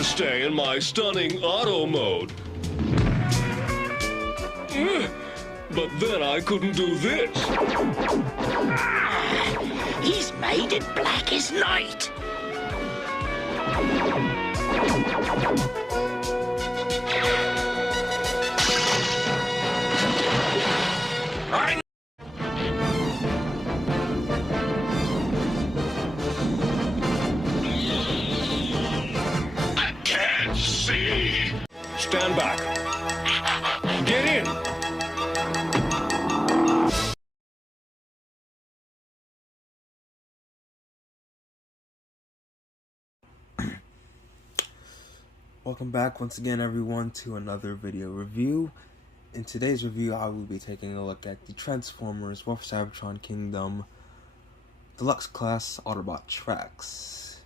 rather stay in my stunning auto mode. But then I couldn't do this. He's made it black as night. I can't see. Stand back. Get in. Welcome back once again, everyone, to another video review. In today's review, I will be taking a look at the Transformers War for Cybertron Kingdom Deluxe Class Autobot Trax.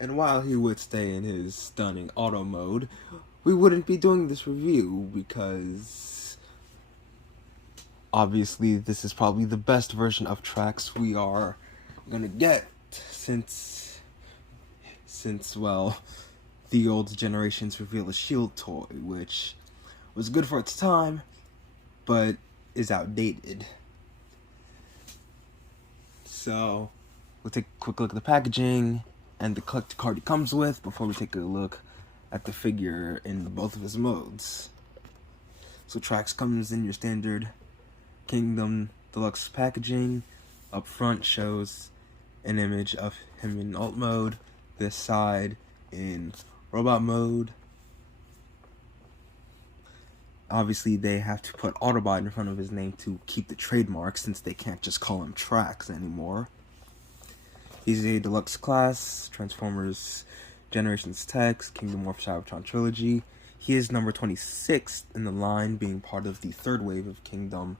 And while he would stay in his stunning auto mode, we wouldn't be doing this review because obviously this is probably the best version of Trax we are gonna get since well, the old generations reveal a shield toy, which was good for its time, but is outdated. So, we'll take a quick look at the packaging and the collector card it comes with before we take a look at the figure in both of his modes. So Trax comes in your standard Kingdom Deluxe packaging. Up front shows an image of him in alt mode, this side in robot mode. Obviously they have to put Autobot in front of his name to keep the trademark, since they can't just call him Trax anymore. He's a deluxe class, Transformers Generations Text, Kingdom War for Cybertron Trilogy. He is number 26 in the line, being part of the third wave of Kingdom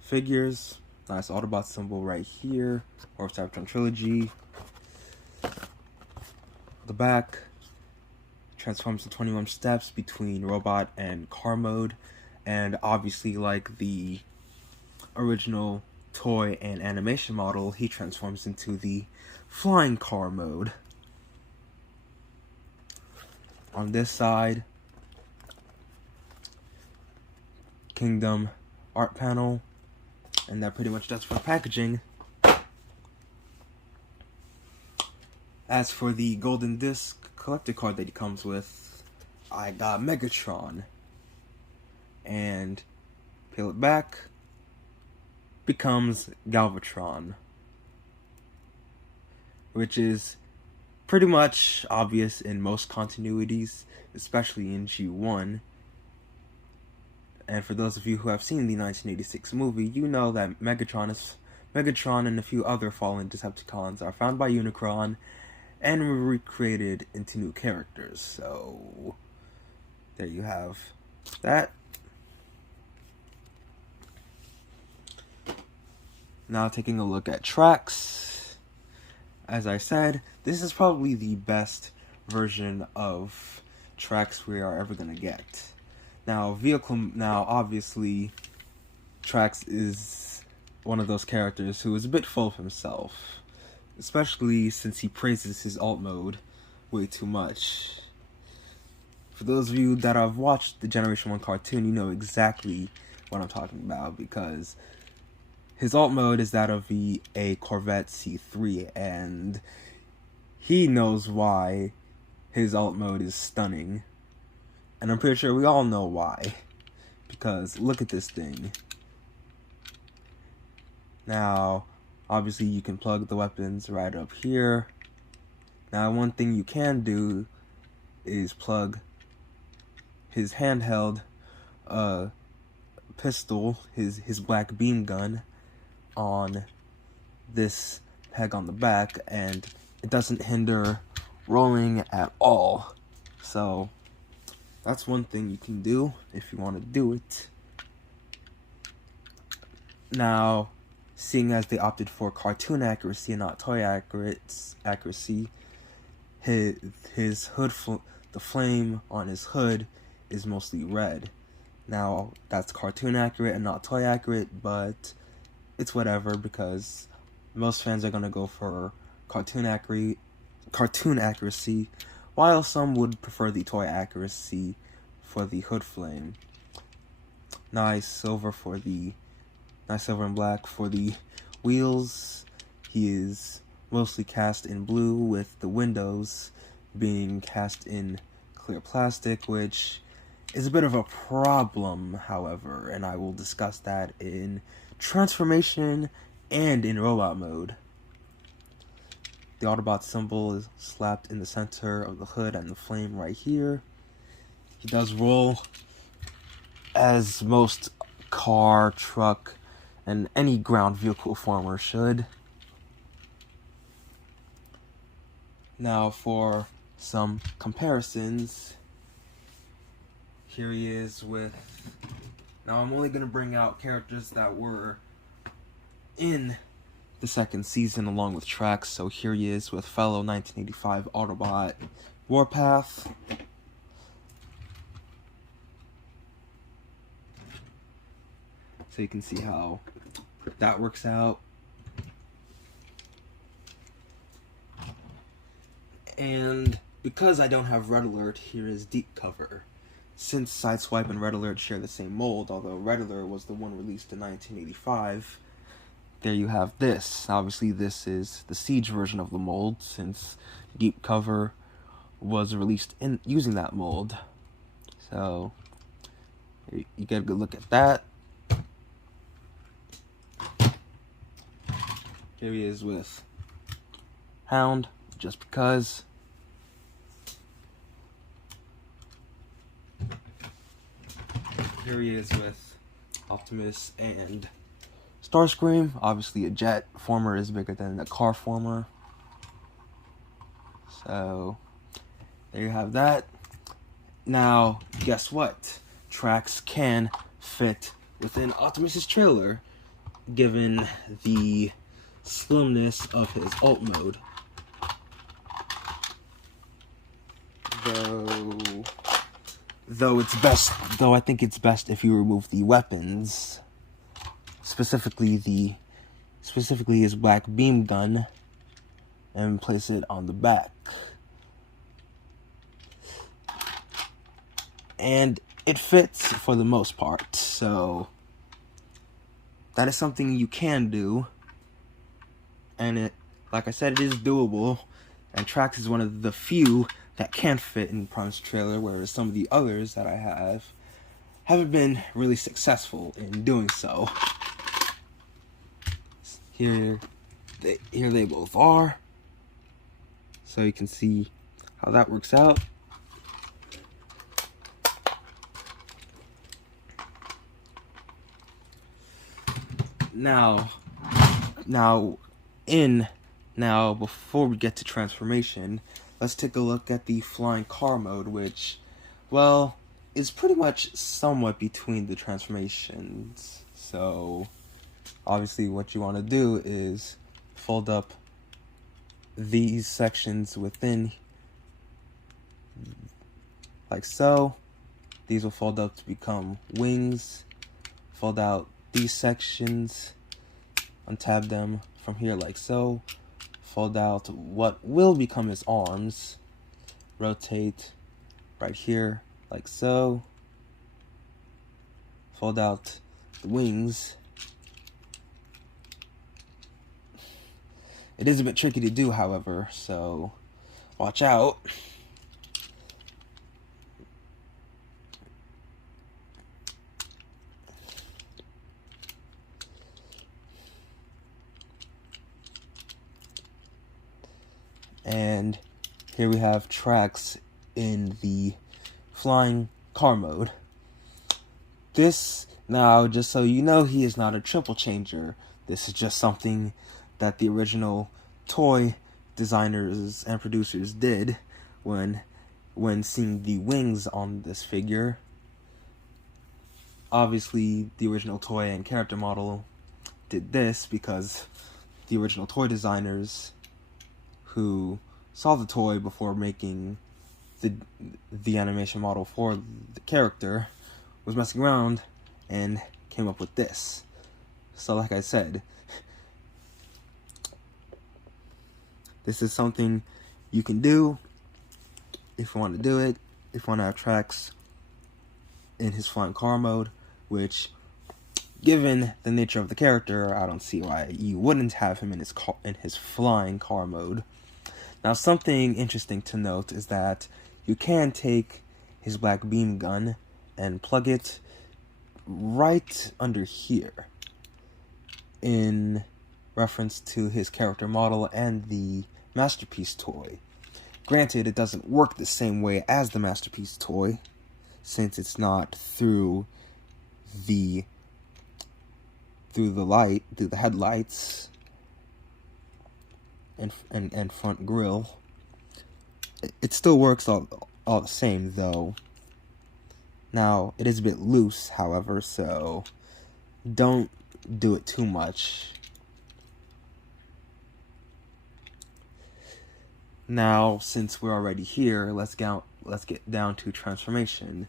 figures. Nice Autobot symbol right here, War for Cybertron Trilogy. The back transforms to 21 steps between robot and car mode, and obviously, like the original toy and animation model, he transforms into the flying car mode. On this side, Kingdom art panel, and that pretty much does for packaging. As for the golden disc collector card that he comes with, I got Megatron, and peel it back, becomes Galvatron, which is pretty much obvious in most continuities, especially in G1. And for those of you who have seen the 1986 movie, you know that Megatron and a few other fallen Decepticons are found by Unicron and were recreated into new characters. So there you have that. Now taking a look at Trax. As I said, this is probably the best version of Trax we are ever gonna get. Now obviously Trax is one of those characters who is a bit full of himself, especially since he praises his alt mode way too much. For those of you that have watched the Generation 1 cartoon, you know exactly what I'm talking about, because his alt mode is that of a Corvette C3, and he knows why his alt mode is stunning. And I'm pretty sure we all know why, because look at this thing. Now, obviously you can plug the weapons right up here. Now, one thing you can do is plug his handheld pistol, his black beam gun, on this peg on the back, and it doesn't hinder rolling at all. So that's one thing you can do if you want to do it. Now, seeing as they opted for cartoon accuracy and not toy accuracy, his hood, the flame on his hood is mostly red. Now, that's cartoon accurate and not toy accurate, but it's whatever, because most fans are gonna go for cartoon accuracy, while some would prefer the toy accuracy for the hood flame. Nice silver and black for the wheels. He is mostly cast in blue, with the windows being cast in clear plastic, which is a bit of a problem, however, and I will discuss that in transformation and in robot mode. The Autobot symbol is slapped in the center of the hood and the flame right here. He does roll as most car, truck, and any ground vehicle former should. Now for some comparisons. Here he is with... Now I'm only going to bring out characters that were in the second season along with Trax. So here he is with fellow 1985 Autobot Warpath. So you can see how that works out. And because I don't have Red Alert, here is Deep Cover. Since Sideswipe and Red Alert share the same mold, although Red Alert was the one released in 1985, there you have this. Obviously this is the Siege version of the mold, since Deep Cover was released in using that mold. So you get a good look at that. Here he is with Hound, just because. Here he is with Optimus and Starscream. Obviously a jet former is bigger than a car former. So there you have that. Now, guess what? Trax can fit within Optimus's trailer, given the slimness of his alt mode. Though I think it's best if you remove the weapons, specifically his black beam gun, and place it on the back. And it fits for the most part, so that is something you can do. And it, like I said, it is doable, and Trax is one of the few that can fit in Prime's trailer, whereas some of the others that I have haven't been really successful in doing so. Here they both are, so you can see how that works out. Now, before we get to transformation, let's take a look at the flying car mode, which, well, is pretty much somewhat between the transformations. So, obviously what you want to do is fold up these sections within, like so. These will fold up to become wings. Fold out these sections, untab them from here like so. Fold out what will become his arms, rotate right here like so, fold out the wings. It is a bit tricky to do, however, so watch out. And here we have Trax in the flying car mode. This, now, just so you know, he is not a triple changer. This is just something that the original toy designers and producers did when seeing the wings on this figure. Obviously, the original toy and character model did this because the original toy designers who saw the toy before making the animation model for the character was messing around and came up with this. So like I said, this is something you can do, if you want to do it, if you want to have Trax in his flying car mode, which, given the nature of the character, I don't see why you wouldn't have him in his flying car mode. Now, something interesting to note is that you can take his black beam gun and plug it right under here, in reference to his character model and the Masterpiece toy. Granted, it doesn't work the same way as the Masterpiece toy, since it's not through the headlights and front grille. It still works all the same, though. Now, it is a bit loose, however, so don't do it too much. Now, since we're already here, let's get down to transformation.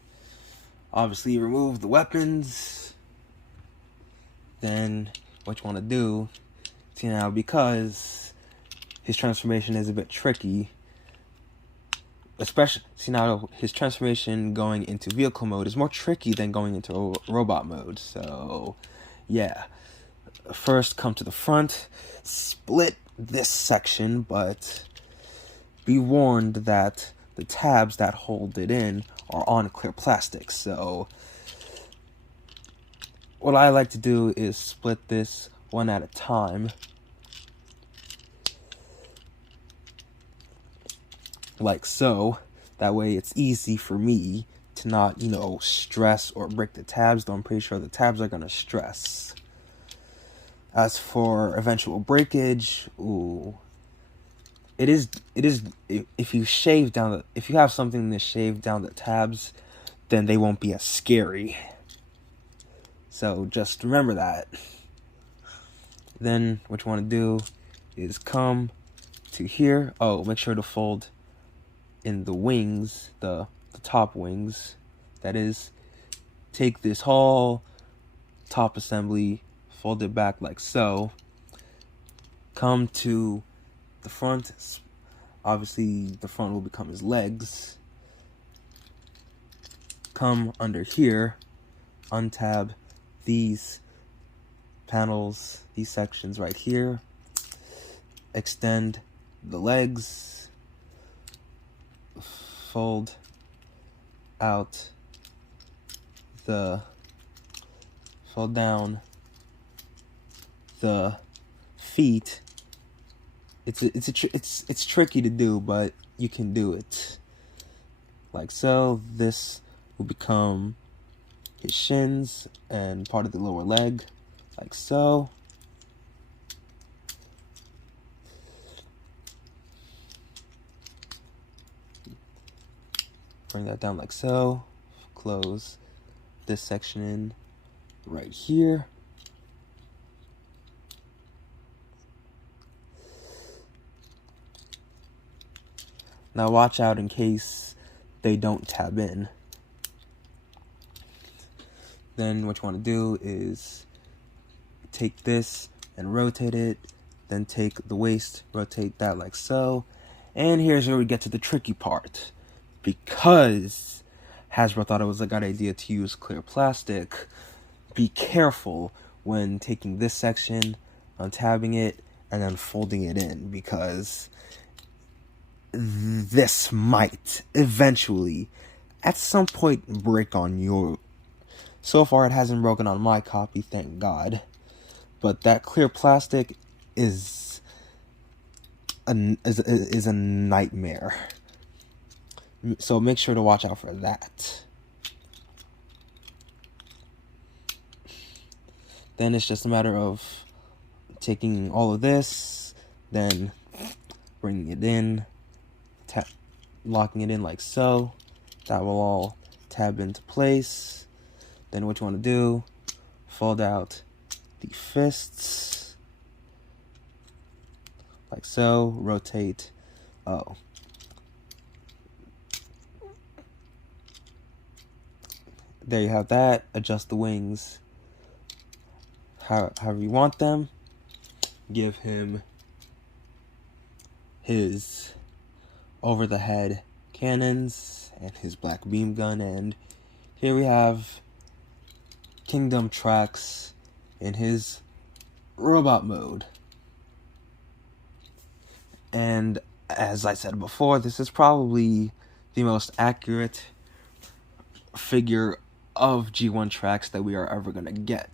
Obviously, remove the weapons. Then, what you want to do, see now, because his transformation is a bit tricky, especially, see now, his transformation going into vehicle mode is more tricky than going into robot mode, so, yeah. First, come to the front, split this section, but be warned that the tabs that hold it in are on clear plastic, so what I like to do is split this one at a time, like so. That way it's easy for me to not, stress or break the tabs, though I'm pretty sure the tabs are going to stress. As for eventual breakage, it is if you have something to shave down the tabs, then they won't be as scary. So just remember that. Then what you want to do is come to here. Oh, make sure to fold in the wings, the top wings. That is, take this whole top assembly, fold it back like so. Come to the front. Obviously, the front will become his legs. Come under here, untab these panels, these sections right here. Extend the legs. Fold down the feet. It's tricky to do, but you can do it. Like so. This will become his shins and part of the lower leg, like so. Bring that down like so. Close this section in right here. Now watch out in case they don't tab in. Then what you want to do is take this and rotate it. Then take the waist, rotate that like so. And here's where we get to the tricky part. Because Hasbro thought it was a good idea to use clear plastic, be careful when taking this section, untabbing it, and then folding it in, because this might eventually, at some point, break on you. So far, it hasn't broken on my copy, thank God. But that clear plastic is a nightmare. So make sure to watch out for that. Then it's just a matter of taking all of this, then bringing it in, locking it in like so. That will all tab into place. Then what you want to do, fold out the fists like so, rotate. There you have that. Adjust the wings however you want them. Give him his over the head cannons and his black beam gun. And here we have Kingdom Trax in his robot mode. And as I said before, this is probably the most accurate figure of G1 Trax that we are ever going to get.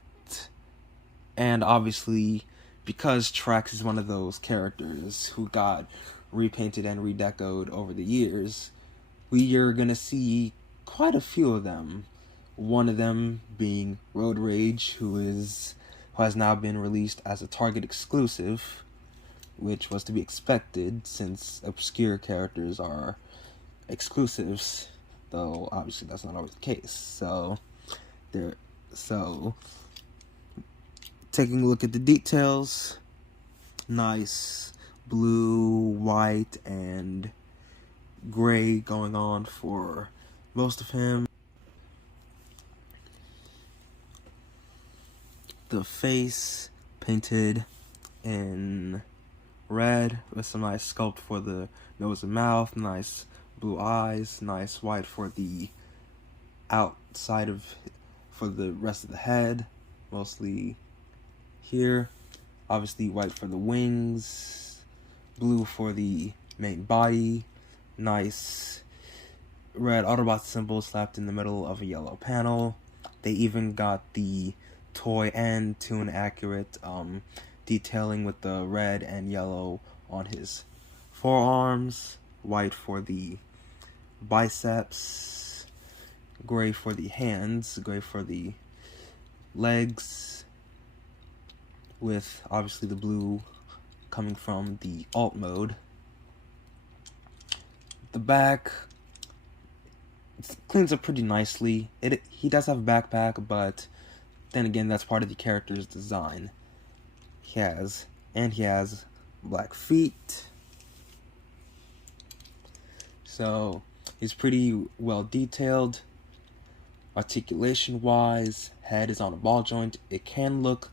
And obviously, because Trax is one of those characters who got repainted and redecoed over the years, we are going to see quite a few of them. One of them being Road Rage, who has now been released as a Target exclusive, which was to be expected since obscure characters are exclusives, though obviously that's not always the case. So taking a look at the details, nice blue, white, and gray going on for most of him. The face painted in red with some nice sculpt for the nose and mouth, nice blue eyes, nice white for the outside for the rest of the head, mostly here. Obviously white for the wings, blue for the main body, nice red Autobot symbol slapped in the middle of a yellow panel. They even got the toy and tune accurate detailing with the red and yellow on his forearms, white for the biceps, gray for the hands, gray for the legs, with obviously the blue coming from the alt mode. The back cleans up pretty nicely. He does have a backpack, but then again, that's part of the character's design. He has black feet. So he's pretty well detailed. Articulation wise, head is on a ball joint. It can look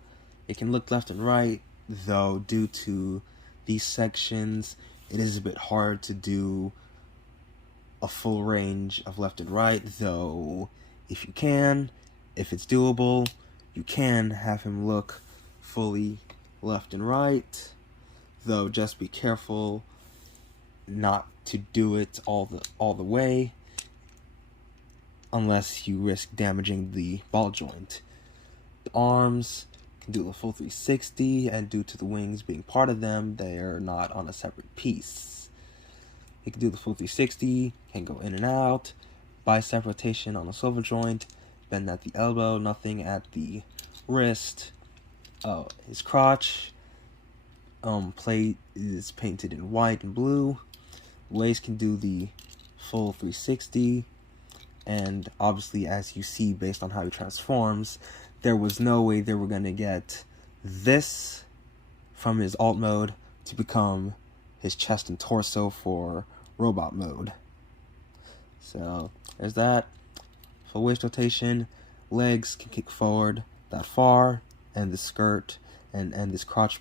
left and right, though due to these sections, it is a bit hard to do a full range of left and right, though if it's doable, you can have him look fully left and right, though just be careful not to do it all the way, unless you risk damaging the ball joint. The arms can do the full 360, and due to the wings being part of them, they are not on a separate piece. He can do the full 360, can go in and out, bicep rotation on a swivel joint, bend at the elbow, nothing at the wrist. His crotch plate is painted in white and blue. Waist can do the full 360, and obviously, as you see based on how he transforms, there was no way they were going to get this from his alt mode to become his chest and torso for robot mode. So there's that. Full waist rotation, legs can kick forward that far, and the skirt and this crotch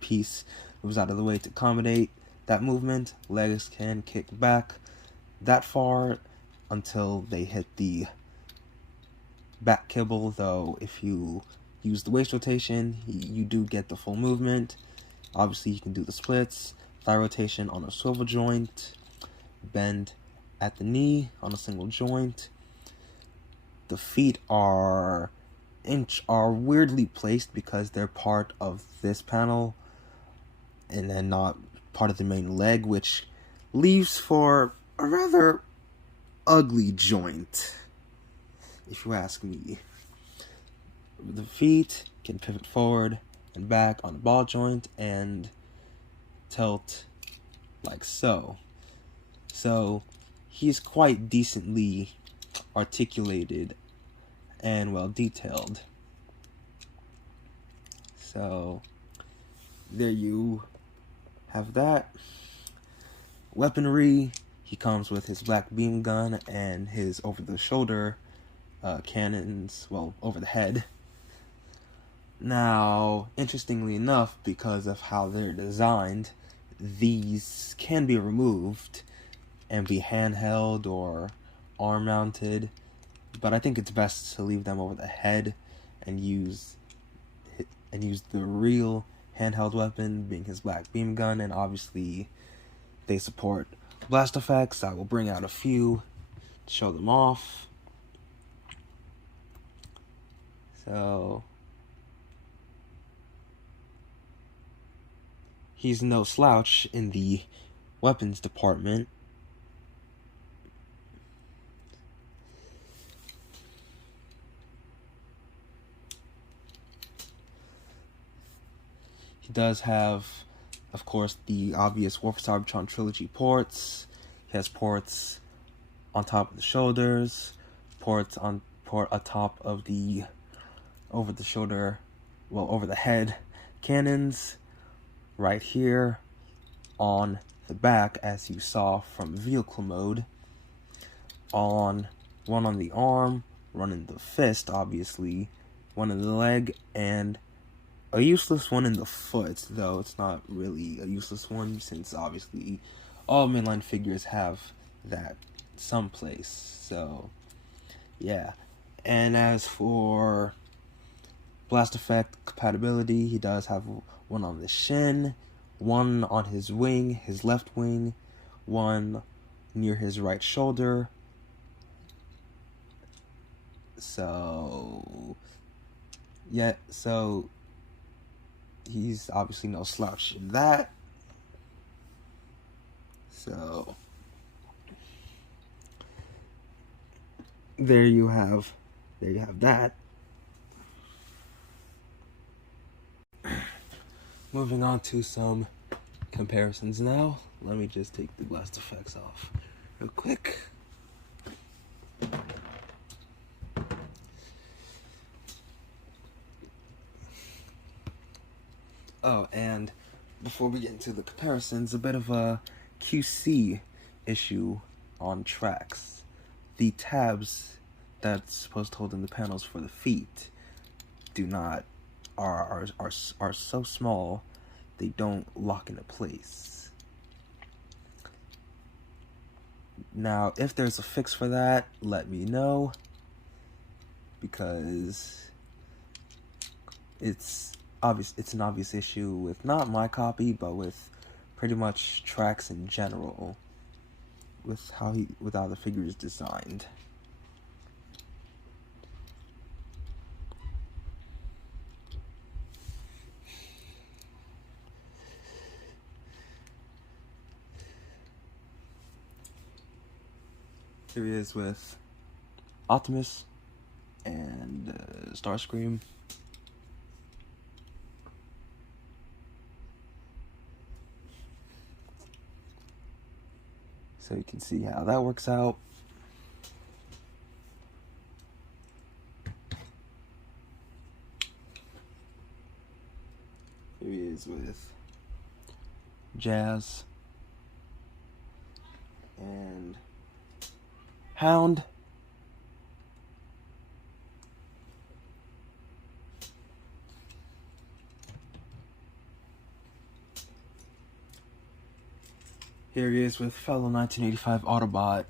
piece moves out of the way to accommodate that movement. Legs can kick back that far until they hit the back kibble, though if you use the waist rotation, you do get the full movement. Obviously, you can do the splits, thigh rotation on a swivel joint, bend at the knee on a single joint. The feet are weirdly placed because they're part of this panel and then not part of the main leg, which leaves for a rather ugly joint, if you ask me. The feet can pivot forward and back on the ball joint and tilt like so. So he's quite decently articulated and well detailed. So there you have that. Weaponry, he comes with his black beam gun and his over-the-shoulder cannons, well, over the head. Now, interestingly enough, because of how they're designed, these can be removed, and be handheld or arm mounted, but I think it's best to leave them over the head and use the real handheld weapon being his black beam gun. And obviously they support blast effects. I will bring out a few to show them off. So he's no slouch in the weapons department. He does have, of course, the obvious War for Cybertron Trilogy ports. He has ports on top of the shoulders, ports atop of the over the head cannons, right here on the back, as you saw from vehicle mode. One on the arm, one in the fist, obviously, one in the leg, and a useless one in the foot, though it's not really a useless one, since obviously all mainline figures have that someplace. So yeah. And as for blast effect compatibility, he does have one on the shin, one on his wing, his left wing, one near his right shoulder. So yeah, so he's obviously no slouch in that. So there you have that. Moving on to some comparisons now. Let me just take the blast effects off real quick. Oh, and before we get into the comparisons, a bit of a QC issue on tracks. The tabs that's supposed to hold in the panels for the feet are so small they don't lock into place. Now, if there's a fix for that, let me know, because it's an obvious issue with not my copy, but with pretty much tracks in general, with how the figure is designed. Here he is with Optimus and Starscream. So you can see how that works out. Here he is with Jazz and Hound. Here he is with fellow 1985 Autobot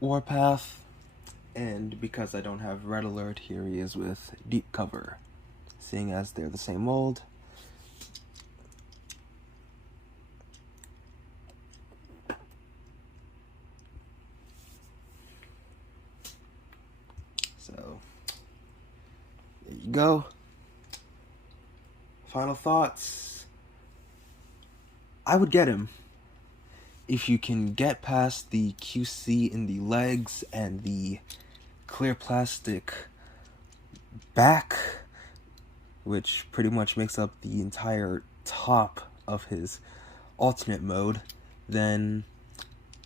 Warpath. And because I don't have Red Alert, here he is with Deep Cover, seeing as they're the same mold. So there you go. Final thoughts. I would get him. If you can get past the QC in the legs and the clear plastic back, which pretty much makes up the entire top of his alternate mode, then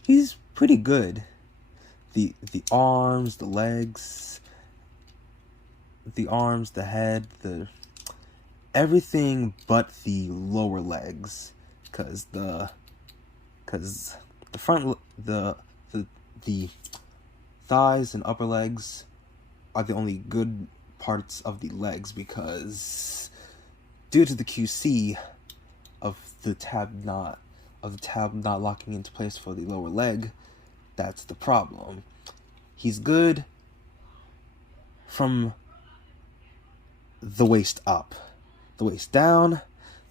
he's pretty good. The arms, the legs, the head, everything but the lower legs, because the front, the thighs and upper legs are the only good parts of the legs, because due to the QC of the tab not locking into place for the lower leg, That's the problem. He's good from the waist up. The waist down,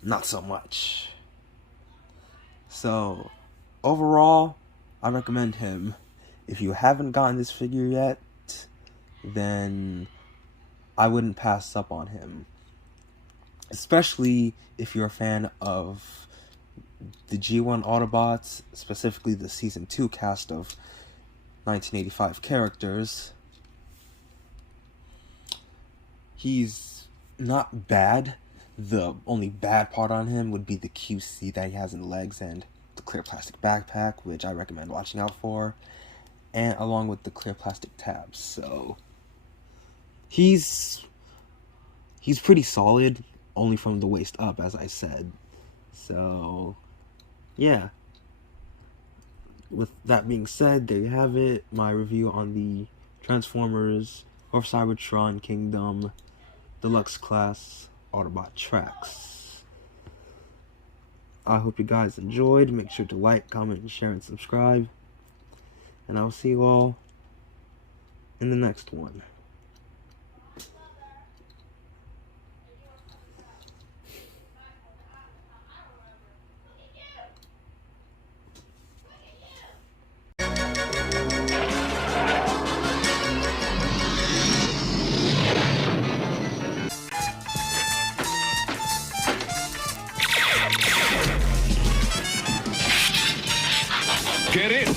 not so much. So, overall, I recommend him. If you haven't gotten this figure yet, then I wouldn't pass up on him. Especially if you're a fan of the G1 Autobots, specifically the Season 2 cast of 1985 characters. He's not bad. The only bad part on him would be the QC that he has in the legs and the clear plastic backpack, which I recommend watching out for, and along with the clear plastic tabs. So he's pretty solid, only from the waist up, as I said. So yeah, with that being said, there you have it, my review on the Transformers or Cybertron Kingdom Deluxe Class Autobot Tracks. I hope you guys enjoyed. Make sure to like, comment, share, and subscribe. And I will see you all in the next one. Get in!